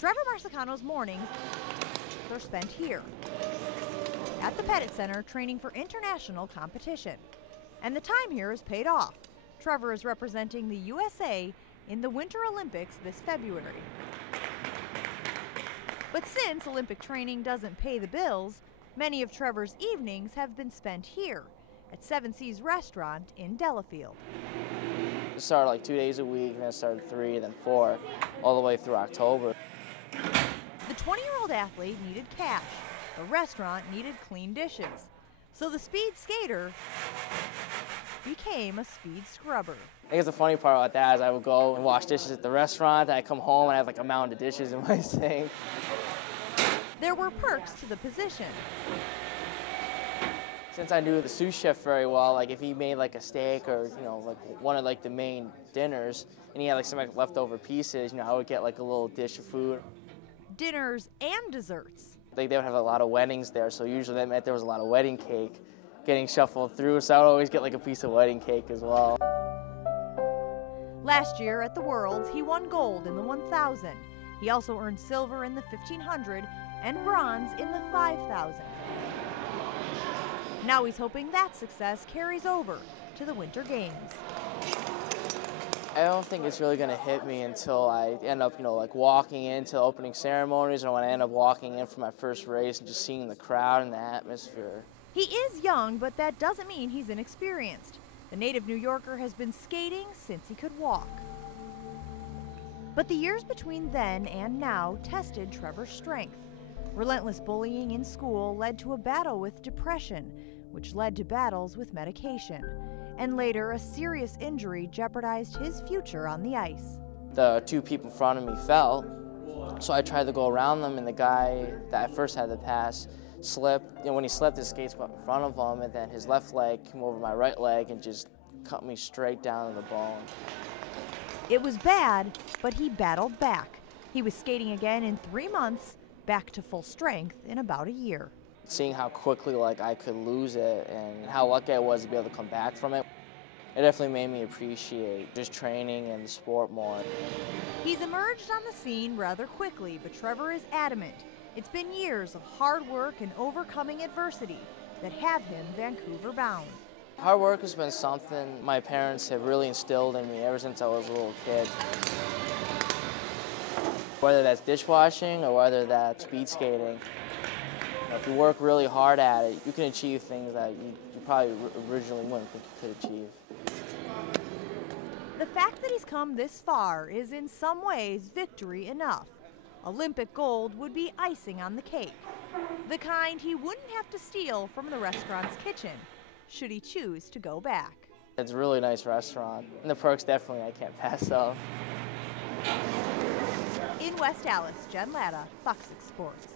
Trevor Marsicano's mornings are spent here at the Pettit Center training for international competition. And the time here has paid off. Trevor is representing the USA in the Winter Olympics this February. But since Olympic training doesn't pay the bills, many of Trevor's evenings have been spent here at Seven Seas Restaurant in Delafield. It started like 2 days a week, and then it started 3, then 4, all the way through October. The 20-year-old athlete needed cash. The restaurant needed clean dishes. So the speed skater became a speed scrubber. I guess the funny part about that is I would go and wash dishes at the restaurant, and I'd come home and I have like a mountain of dishes in my sink. There were perks to the position. Since I knew the sous chef very well, like if he made like a steak or, like one of like the main dinners, and he had like some like leftover pieces, I would get like a little dish of food. Dinners and desserts. They would have a lot of weddings there, so usually that meant there was a lot of wedding cake getting shuffled through, so I would always get like a piece of wedding cake as well. Last year at the Worlds, he won gold in the 1,000. He also earned silver in the 1,500 and bronze in the 5,000. Now he's hoping that success carries over to the Winter Games. I don't think it's really going to hit me until I end up, like walking into opening ceremonies, or when I end up walking in for my first race and just seeing the crowd and the atmosphere. He is young, but that doesn't mean he's inexperienced. The native New Yorker has been skating since he could walk. But the years between then and now tested Trevor's strength. Relentless bullying in school led to a battle with depression, which led to battles with medication. And later, a serious injury jeopardized his future on the ice. The 2 people in front of me fell, so I tried to go around them, and the guy that I first had to pass slipped. And when he slipped, his skates went in front of him, and then his left leg came over my right leg and just cut me straight down to the bone. It was bad, but he battled back. He was skating again in 3 months, back to full strength in about a year. Seeing how quickly I could lose it and how lucky I was to be able to come back from it, it definitely made me appreciate just training and the sport more. He's emerged on the scene rather quickly, but Trevor is adamant. It's been years of hard work and overcoming adversity that have him Vancouver bound. Hard work has been something my parents have really instilled in me ever since I was a little kid. Whether that's dishwashing or whether that's speed skating. If you work really hard at it, you can achieve things that you probably originally wouldn't think you could achieve. The fact that he's come this far is in some ways victory enough. Olympic gold would be icing on the cake, the kind he wouldn't have to steal from the restaurant's kitchen, should he choose to go back. It's a really nice restaurant, and the perks definitely I can't pass up. In West Allis, Jen Latta, Fox 6 Sports.